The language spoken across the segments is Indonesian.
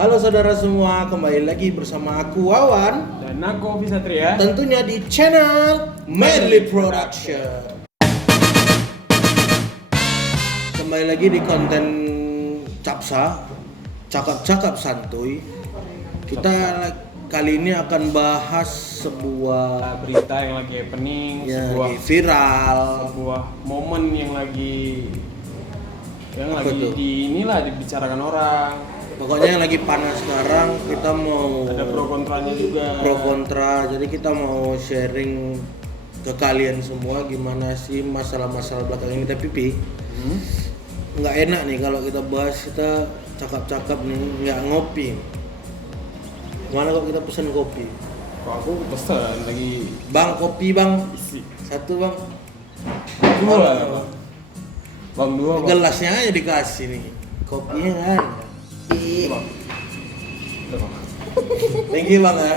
Halo saudara semua, kembali lagi bersama aku Wawan Dan aku Ovi Satria. tentunya di channel Medley Production. Kembali lagi di konten Capsa, cakap-cakap santuy. Kita kali ini akan bahas sebuah Berita yang lagi happening, yang sebuah lagi viral. sebuah momen yang lagi Apa tuh? dibicarakan orang. Pokoknya yang lagi panas sekarang, kita mau Ada pro kontranya juga. pro kontra, jadi kita mau sharing ke kalian semua gimana sih masalah-masalah belakang ini. Tapi nggak enak nih kalau kita bahas, kita cakap-cakap nih nggak ngopi. Mana kok kita pesan kopi? Kok aku pesan lagi Bang, kopi bang, isi. satu bang. Dua lah. Bang dua bang. Gelasnya aja dikasih nih, kopinya kan. Bang. Udah, Bang. Thank you bang ya.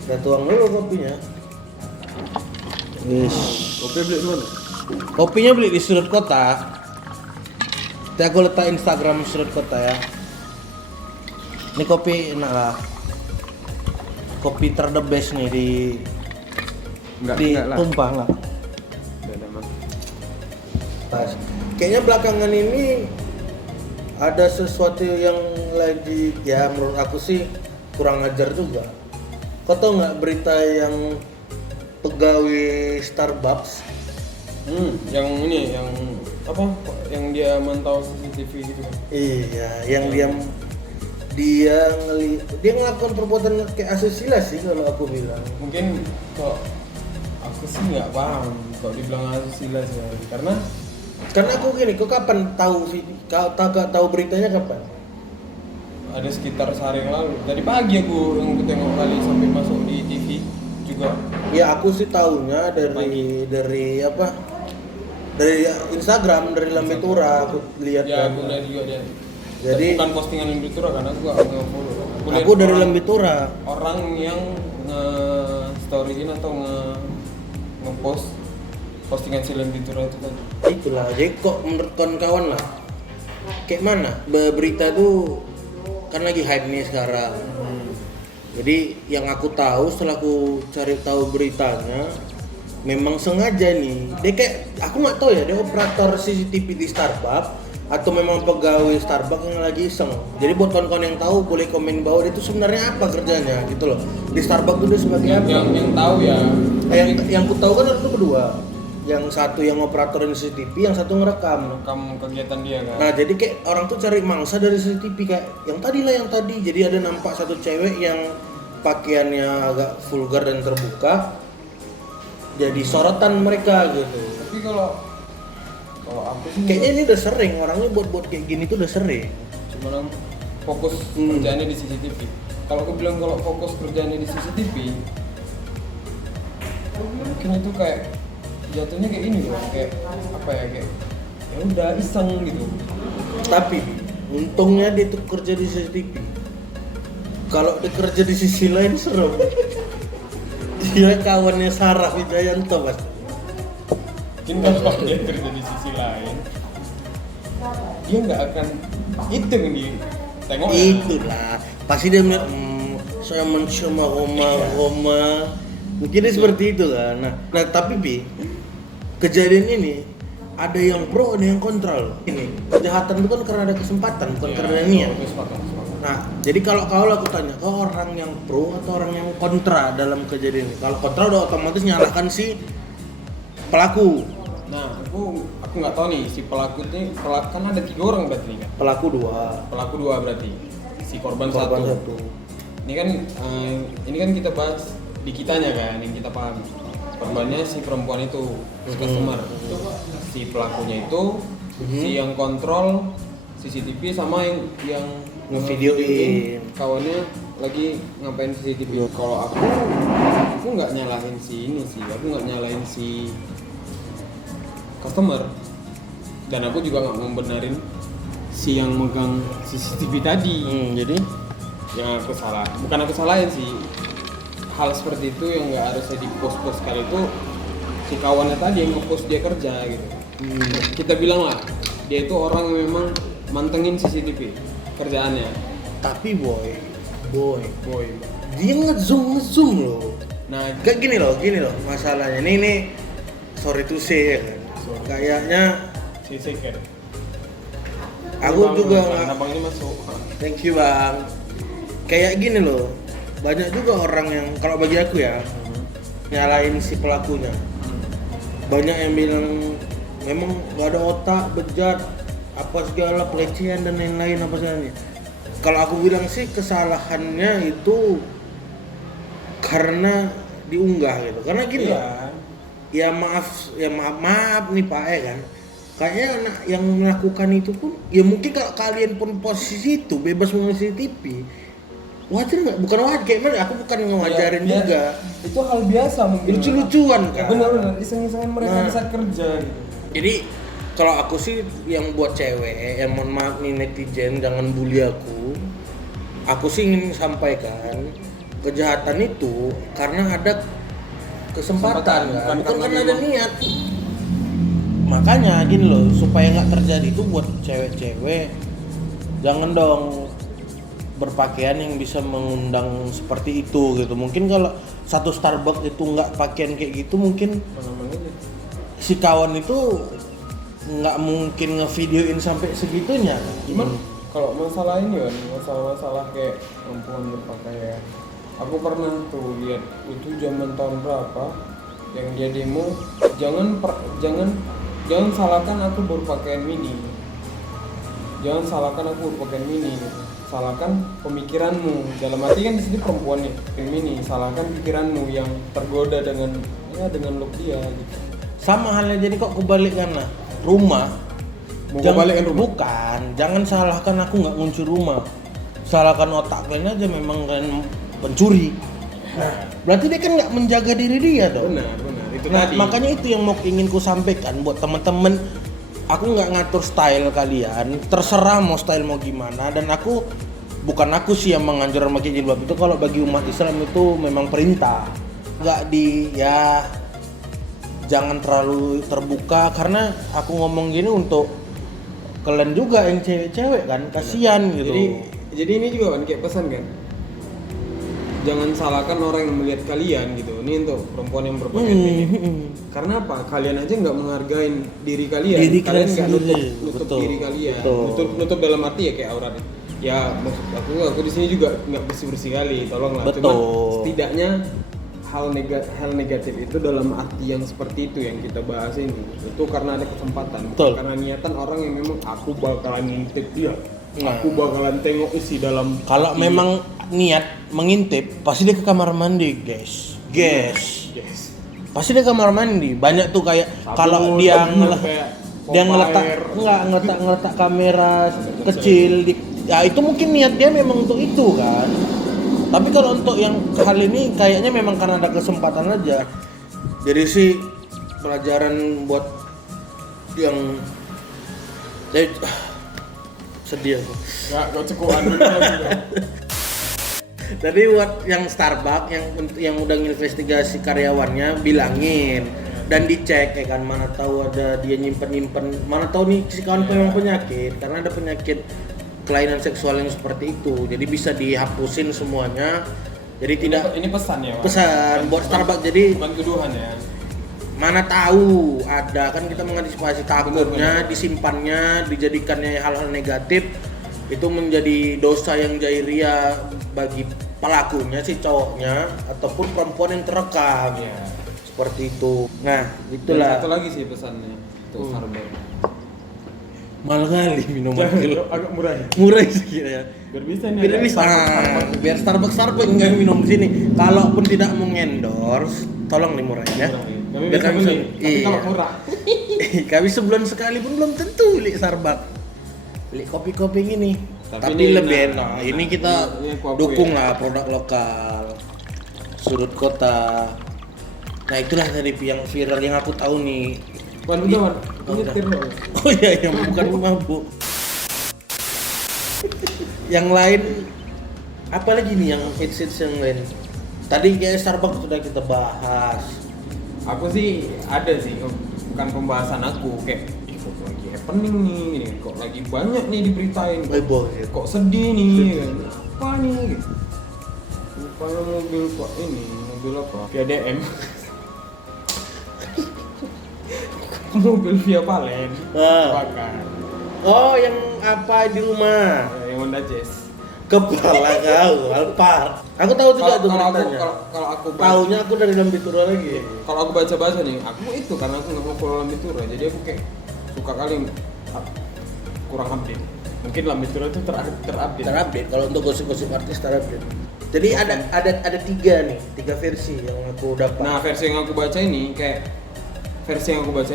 Kita tuang dulu kopinya. Kopi beli di mana? Kopinya beli di Sudut Kota. Nanti aku letak Instagram Sudut Kota ya. Ini kopi enak lah. Kopi ter the best nih di Enggak lah. tumpah lah. Udah ada, Bang. Pas. Kayaknya belakangan ini ada sesuatu yang lagi, ya menurut aku sih kurang ajar juga. Kau tau nggak berita yang pegawai Starbucks? Yang ini, yang apa? Yang dia mantau CCTV gitu kan. Iya, yang dia ngelakukan perbuatan kayak asusila sih kalau aku bilang. Mungkin kok aku sih nggak paham kok dibilang asusila sih, karena Aku gini, kau kapan tahu tahu beritanya kapan? ada sekitar sehari yang lalu. Tadi pagi aku yang tengok kali sampai masuk di TV juga. Ya aku sih tahunya dari apa? Dari Instagram, dari Lambe Tura aku lihat Ya kan. aku lihat juga dia. Jadi- bukan postingan yang Tura karena aku nggak nge-follow. lihat Aku dari orang- Lambe Tura. orang yang nge-storyin atau nge-post postingan si Lembitura itu tadi. Itulah, jadi kok menurut kawan-kawan lah, kayak mana berita tuh kan lagi hype nih sekarang. Jadi yang aku tahu setelah aku cari tahu beritanya, memang sengaja nih. Dia kayak, aku nggak tahu ya, dia operator CCTV di Starbucks atau memang pegawai Starbucks yang lagi iseng. Jadi buat kawan-kawan yang tahu boleh komen bawah dia tuh sebenarnya apa kerjanya gitu loh. Di Starbucks tuh dia sebagai apa? Yang tahu ya. Yang ku tahu kan ada tuh kedua. Yang satu yang operatorin CCTV, yang satu ngerekam. Rekam kegiatan dia kan. Nah jadi kayak orang tuh cari mangsa dari CCTV, kayak yang tadi. Jadi ada nampak satu cewek yang pakaiannya agak vulgar dan terbuka, jadi sorotan mereka gitu. Tapi kalau aku sih Kayaknya ini udah sering, orangnya buat kayak gini tuh udah sering. cuma fokus kerjaannya di CCTV. Kalau aku bilang kalau fokus kerjaannya di CCTV, mungkin itu kayak jatuhnya kayak ini loh, kayak apa ya, kayak ya udah iseng gitu. Tapi untungnya dia tuh kerja di CCTV. Kalau dia kerja di sisi lain serem. Dia kawannya Sarah Wijayanto mas. Mungkin kalau dia kerja di sisi lain, dia nggak akan itu yang ditengok. Itulah pasti dia melihat, saya mencium aroma. Mungkin dia seperti itu kan. Nah tapi kejadian ini ada yang pro, ada yang kontra loh. Ini kejahatan itu kan karena ada kesempatan, bukan karena niat. Nah, jadi kalau aku tanya, kau orang yang pro atau orang yang kontra dalam kejadian ini? Kalau kontra udah otomatis nyalahkan si pelaku. Nah, aku nggak tahu nih si pelaku kan ada 3 orang berarti kan. Pelaku 2. Pelaku 2 berarti. Si korban Korban 1. satu. Ini kan kita bahas di kitanya kan, yang kita paham. Korbannya si perempuan itu, si customer. Si pelakunya itu, si yang kontrol CCTV sama yang Ngevideoin. kawannya lagi ngapain CCTV. Kalau aku nggak nyalahin si ini sih, aku nggak nyalahin si customer, dan aku juga nggak membenarin si yang megang CCTV tadi. Jadi Yang aku salah, bukan aku salahin sih, hal seperti itu yang nggak harusnya di post kali itu si kawannya tadi yang ngepost dia kerja gitu. Kita bilang lah dia itu orang yang memang mantengin CCTV kerjaannya. Tapi boy, Boy. dia ngezoom loh. Nah, Kayak gini loh masalahnya. Ini sorry to say ya kan. Kayaknya si Seker. aku juga nggak. Abang ini masuk. Thank you bang. Kayak gini loh, banyak juga orang yang kalau bagi aku ya nyalain si pelakunya. Banyak yang bilang memang gak ada otak, bejat, apa segala pelecehan dan lain-lain apa segalanya. Kalau aku bilang sih kesalahannya itu karena diunggah gitu. Karena gini loh, ya maaf nih Pak kan. Kayaknya anak yang melakukan itu pun, ya mungkin kalau kalian pun posisi itu bebas mengisi TV, wajar nggak? Bukan wajar, kayak mana? Aku bukan ngewajarin Ya, juga. Itu hal biasa mungkin. Lucu-lucuan kan? Benar-benar iseng-isengan mereka Nah. di saat kerja gitu. Jadi kalau aku sih yang buat cewek, yang mohon maaf nih netizen, jangan bully aku. Aku sih ingin sampaikan kejahatan itu karena ada kesempatan, kan? Bukan karena ada niat. Makanya gini loh, supaya nggak terjadi itu buat cewek-cewek, jangan dong berpakaian yang bisa mengundang seperti itu gitu. Mungkin kalau satu Starbucks itu nggak pakaian kayak gitu, mungkin si kawan itu nggak mungkin ngevideoin sampai segitunya. Cuman kalau masalah ini kan, masalah kayak perempuan berpakaian, aku pernah tuh lihat itu zaman tahun berapa yang dia demo, jangan salahkan aku berpakaian mini, jangan salahkan aku berpakaian mini, salahkan pemikiranmu. Dalam arti kan di sini perempuan nih pakaian mini, salahkan pikiranmu yang tergoda dengan look dia gitu. Sama halnya, jadi kok kebalikan lah. Rumah Mau kebalikan rumah? Bukan, jangan salahkan aku nggak ngunci rumah, salahkan otak kalian aja, memang kalian pencuri. Nah, berarti dia kan nggak menjaga diri dia dong. Benar itu Nah, tadi. makanya itu yang ingin ku sampaikan buat teman-teman. Aku nggak ngatur style kalian, terserah mau style mau gimana. Dan bukan aku sih yang menganjurkan pakai jilbab itu. Kalau bagi umat Islam itu memang perintah. Jangan terlalu terbuka, karena aku ngomong gini untuk kalian juga yang cewek-cewek kan, kasihan gitu. Jadi ini juga kan kayak pesan kan. Jangan salahkan orang yang melihat kalian gitu. Ini untuk perempuan yang berpakaian ini. Karena apa? Kalian aja nggak menghargai diri kalian. Kalian nggak nutup Betul. diri kalian. Betul. Nutup dalam arti ya kayak aurat. Ya maksud aku di sini juga nggak bersih kali. Tolonglah. Betul. Cuman setidaknya hal negatif itu dalam arti yang seperti itu yang kita bahas ini. Itu karena ada kesempatan. Betul. Karena niatan orang yang memang aku bakalan ngintip dia. Nah. Aku bakalan tengok isi dalam. Kalau hati memang niat mengintip, pasti dia ke kamar mandi, guys. Yes. Pasti dia ke kamar mandi. Banyak tuh kayak Sabun, kalau dia kayak ngeletak air. ngeletak kamera kecil ya itu mungkin niat dia memang untuk itu kan. Tapi kalau untuk yang hal ini kayaknya memang karena ada kesempatan aja. Jadi sih pelajaran buat yang sedih aku. Gak cekuan dulu. Tadi buat yang Starbucks yang udah nginvestigasi karyawannya, bilangin dan dicek ya kan, mana tahu ada dia nyimpen, mana tahu nih si kawan memang penyakit, karena ada penyakit kelainan seksual yang seperti itu, jadi bisa dihapusin semuanya. Jadi tidak Ini pesan ya, Pak? pesan buat Starbucks, jadi Bukan tuduhan ya. mana tahu ada kan, kita mengantisipasi takutnya Benar. disimpannya, dijadikannya hal-hal negatif, itu menjadi dosa yang jahiliyah bagi pelakunya, si cowoknya ataupun perempuan yang terekam. Iya. Seperti itu. Nah, Dan itulah. satu lagi sih pesannya tuh Starbucks. Mahal kali minuman kilo. Agak murah ya. Murah sih ya. Biar bisa nih. Biar ada bisa. Starbucks. Biar Starbucks nggak minum di sini. Kalaupun tidak mau endorse, tolong nih murahin ya. Murah, ya. Kami Biar bisa kami beli. bisa- Tapi iya. kalau murah. Kami sebulan sekali pun belum tentu beli Starbucks. Beli kopi-kopi gini. Tapi ini lebih enak. enak. Ini kita Ini aku akui dukung ya. lah produk lokal. Sudut kota. Nah, itulah tadi yang viral yang aku tahu nih. Wan udah Wan. Oh, Ini udah. tir dong. Oh iya, yang bukan mabuk. Yang lain apa lagi nih yang hits yang lain? Tadi kayak Starbucks sudah kita bahas. Aku sih ada sih, bukan pembahasan aku kayak ih kok lagi pening nih gini, kok lagi banyak nih diberitain, Heboh gitu. kok sedih nih kan. Apa nih gitu. Rupanya mobil kok ini mobil apa Via DM mobil Via Valen bakar. Oh, yang apa di rumah? Yang Honda Jazz. Kepala kau, Alphard. Aku tahu juga tuh Kalau beritanya. kalau aku Taunya aku dari Lambitura lagi. kalau aku baca nih, aku itu karena aku nggak follow Lambitura, jadi aku kayak suka kali kurang update. Mungkin Lambitura itu terupdate. Terupdate kalau untuk gosip-gosip artis terupdate. Jadi ada tiga versi yang aku dapat. Nah, versi yang aku baca ini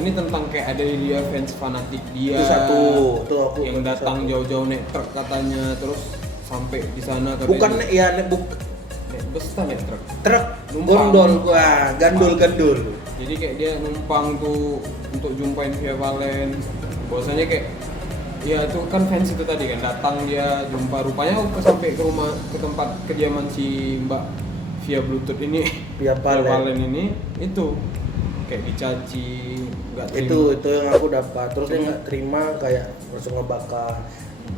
tentang kayak ada dia fans fanatik dia. Itu satu, tuh aku yang datang satu. jauh-jauh naik truk katanya, terus sampai di sana katanya. Bukan ya naik bus atau naik truk. truk Numpang. gondol, wah, gandul. Jadi kayak dia numpang tuh untuk jumpain Via Valen. Bahwasanya kayak ya itu kan fans itu tadi kan datang dia jumpa, rupanya aku sampai ke tempat kediaman si Mbak Via Bluetooth ini Via Valen. ini itu kayak dicaci nggak terima. Itu yang aku dapat. Terus dia nggak terima kayak langsung ngebakar.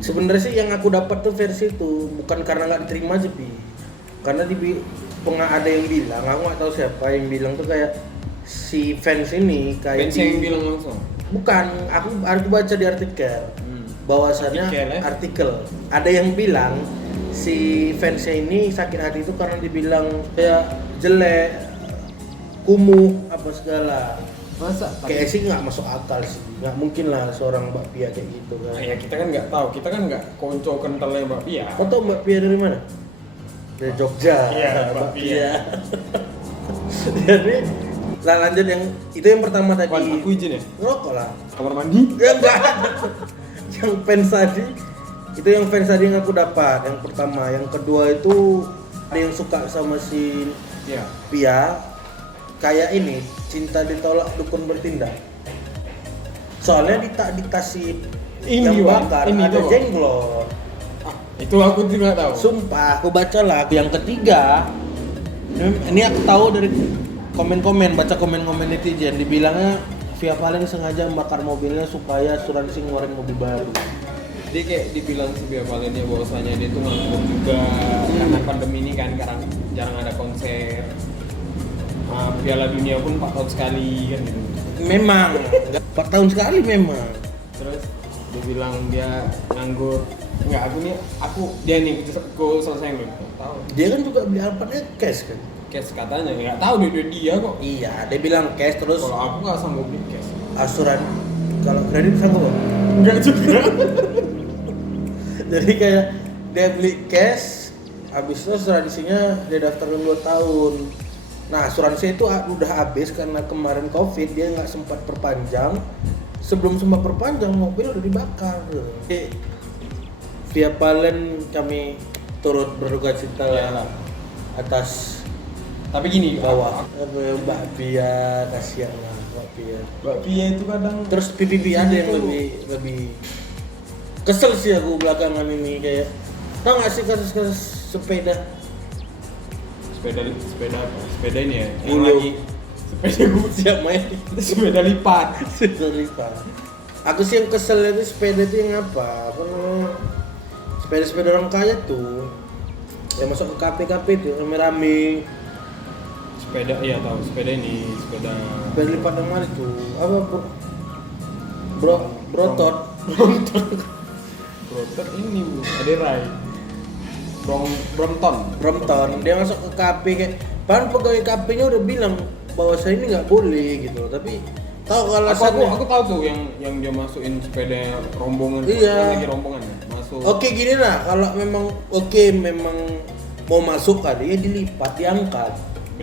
Sebenarnya sih yang aku dapat tuh versi itu bukan karena nggak diterima sih, Pi. Karena ada yang bilang, aku nggak tahu siapa yang bilang tuh kayak si fans ini kayak fans yang bilang langsung. Bukan, aku baca di artikel. Bahwasannya artikel ada yang bilang si fansnya ini sakit hati itu karena dibilang kayak jelek, kumuh apa segala. Masa? Kayak sih nggak masuk akal sih, nggak mungkin lah seorang Mbak Pia kayak gitu kan. Ya kita kan nggak tahu, kita kan nggak konco kentalnya Mbak Pia. Kau tau Mbak Pia dari mana? Dari Jogja. Iya, Mbak Pia. Jadi lanjut yang itu yang pertama tadi. Wan, aku izin ya? Ngerokok lah. Kamar mandi? Ya enggak. Yang fans tadi itu yang fans tadi yang aku dapat. Yang pertama, yang kedua itu ada yang suka sama si Iya. Pia. Kayak ini, cinta ditolak dukun bertindak. Soalnya di tas Ini, yang Wan, bakar ini ada tuh. jenglot. Itu aku tidak tahu. Sumpah, aku baca lah. Yang ketiga, ini aku tahu dari komen-komen, baca komen-komen netizen, dibilangnya Via Valen sengaja membakar mobilnya supaya asuransi ngeluarin mobil baru. Dia kayak dibilang si Via Valen ya bahwasanya dia tuh nganggur juga karena pandemi ini kan jarang ada konser. Piala Dunia pun 4 tahun sekali kan gitu. Memang, 4 tahun sekali memang. Terus dia bilang dia nganggur. Enggak, dia nih aku selesai belum tahu. Dia kan juga beli Alphardnya cash kan? Cash katanya nggak tahu dia kok. Iya, dia bilang cash terus Kalau aku nggak sanggup beli cash. asuran. Kalau kredit sanggup nggak? Enggak juga. Jadi kayak dia beli cash, habis itu asuransinya dia daftarkan 2 tahun. Nah, asuransi itu udah habis karena kemarin Covid dia nggak sempat perpanjang. Sebelum sempat perpanjang mobil udah dibakar. Jadi, Via Valen kami turut berduka cita Iyalah. atas Tapi gini, bawah Mbak Pia, kasihan lah Mbak Pia. Mbak Pia itu kadang Terus PPP ada yang Itu. lebih kesel sih aku belakangan ini kayak tau nggak sih kasus-kasus sepeda sepeda ini ya. Yang Ini. lagi sepeda gue siap main sepeda lipat. sorry Pak. Aku sih yang kesel itu sepeda itu yang apa namanya, sepeda orang kaya tuh yang masuk ke kafe-kafe tuh rame-rame, Sepeda iya tahu, sepeda sepeda lipat yang mana tuh apa brotot Broker ini bu, ada Rai. Brompton. Brompton, dia masuk ke kafe kayak bahkan pegawai kafenya udah bilang bahwa saya ini nggak boleh gitu, tapi tahu alasannya. Aku tahu tuh yang dia masukin sepeda rombongan. Iya. Lagi rombongan ya, masuk. Oke gini lah, kalau memang memang mau masuk kali ya dilipat, diangkat.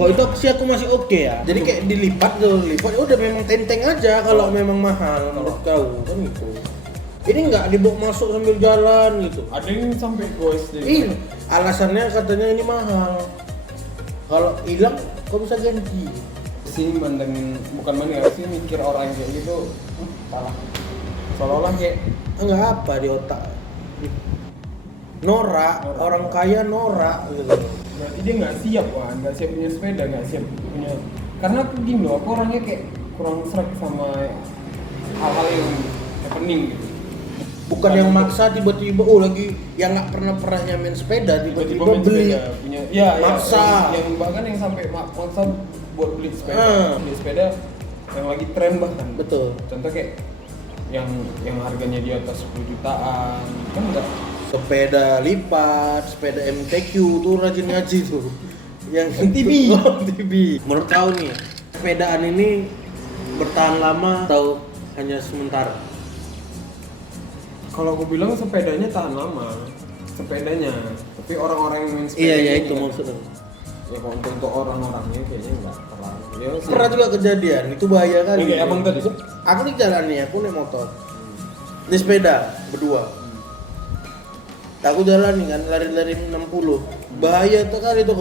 Oh itu sih aku masih oke ya. Jadi kayak dilipat udah memang tenteng aja kalau memang mahal menurut kau kan gitu. Ini nggak dibawa masuk sambil jalan gitu. Ada yang sampai goes Iya, alasannya katanya ini mahal. Kalau hilang kau bisa ganti. Sini mandangin bukan mandang sih mikir orang kayak gitu salah. Seolah-olah kayak Enggak apa di otak. Norak, orang kaya norak gitu. berarti dia nggak siap nggak siap punya sepeda, nggak siap punya. Karena aku gini loh, aku orangnya kayak kurang srek sama hal-hal yang happening gitu. Bukan yang maksa tiba-tiba lagi yang nggak pernah main sepeda tiba-tiba main beli. sepeda, punya ya Maksa. yang bahkan yang sampai maksa buat beli sepeda beli sepeda yang lagi tren bahkan. Betul. Contoh kayak yang harganya di atas 10 jutaan kan enggak. Sepeda lipat, sepeda MTQ tuh rajin ngaji tuh. Yang MTB. MTB. Menurut kau nih, sepedaan ini bertahan lama atau hanya sementara? Kalau aku bilang sepedanya tahan lama, sepedanya. Tapi orang-orang yang main sepeda Iya, ini itu kan, maksudnya. ya kalau untuk orang-orangnya kayaknya enggak terlalu. Ya, Pernah juga kejadian, itu bahaya kali. Ini kayak abang tadi. Aku nih jalan nih, aku naik motor. Ini sepeda berdua. Aku jalan nih kan, lari-lari 60. Bahaya tuh kali tuh,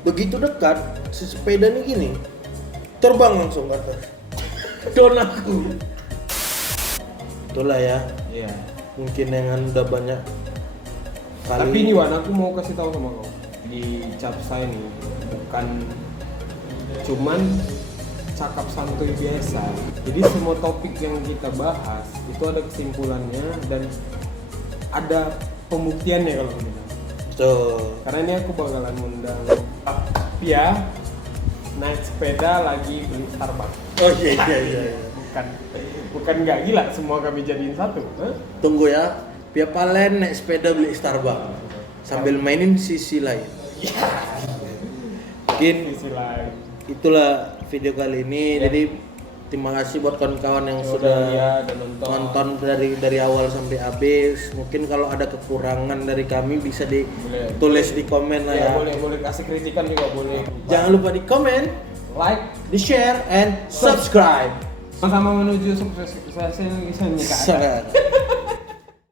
begitu dekat si sepeda nih gini, terbang langsung ke atas. Don aku. Itulah ya, Iya. mungkin yang udah banyak kali. Tapi ini Wan, aku mau kasih tahu sama kau. Di Capsa ini bukan cuman cakap santuy biasa. Jadi semua topik yang kita bahas itu ada kesimpulannya dan ada pembuktiannya kalau gitu. Tuh. Karena ini aku bakalan mengundang Pia naik sepeda lagi beli Starbucks. Oh iya. Bukan nggak gila semua kami jadiin satu. Hah? Tunggu ya, Pia Palen naik sepeda beli Starbucks sambil mainin sisi lain. Mungkin Sisi lain. itulah video kali ini. Ya. Jadi terima kasih buat kawan-kawan yang Yang sudah lihat dan nonton. dari awal sampai habis. Mungkin kalau ada kekurangan dari kami bisa ditulis di komen lah ya. Boleh kasih kritikan juga boleh. Jangan lupa di komen, Like, di share, and subscribe. sama-sama menuju sukses nikah. Sangat.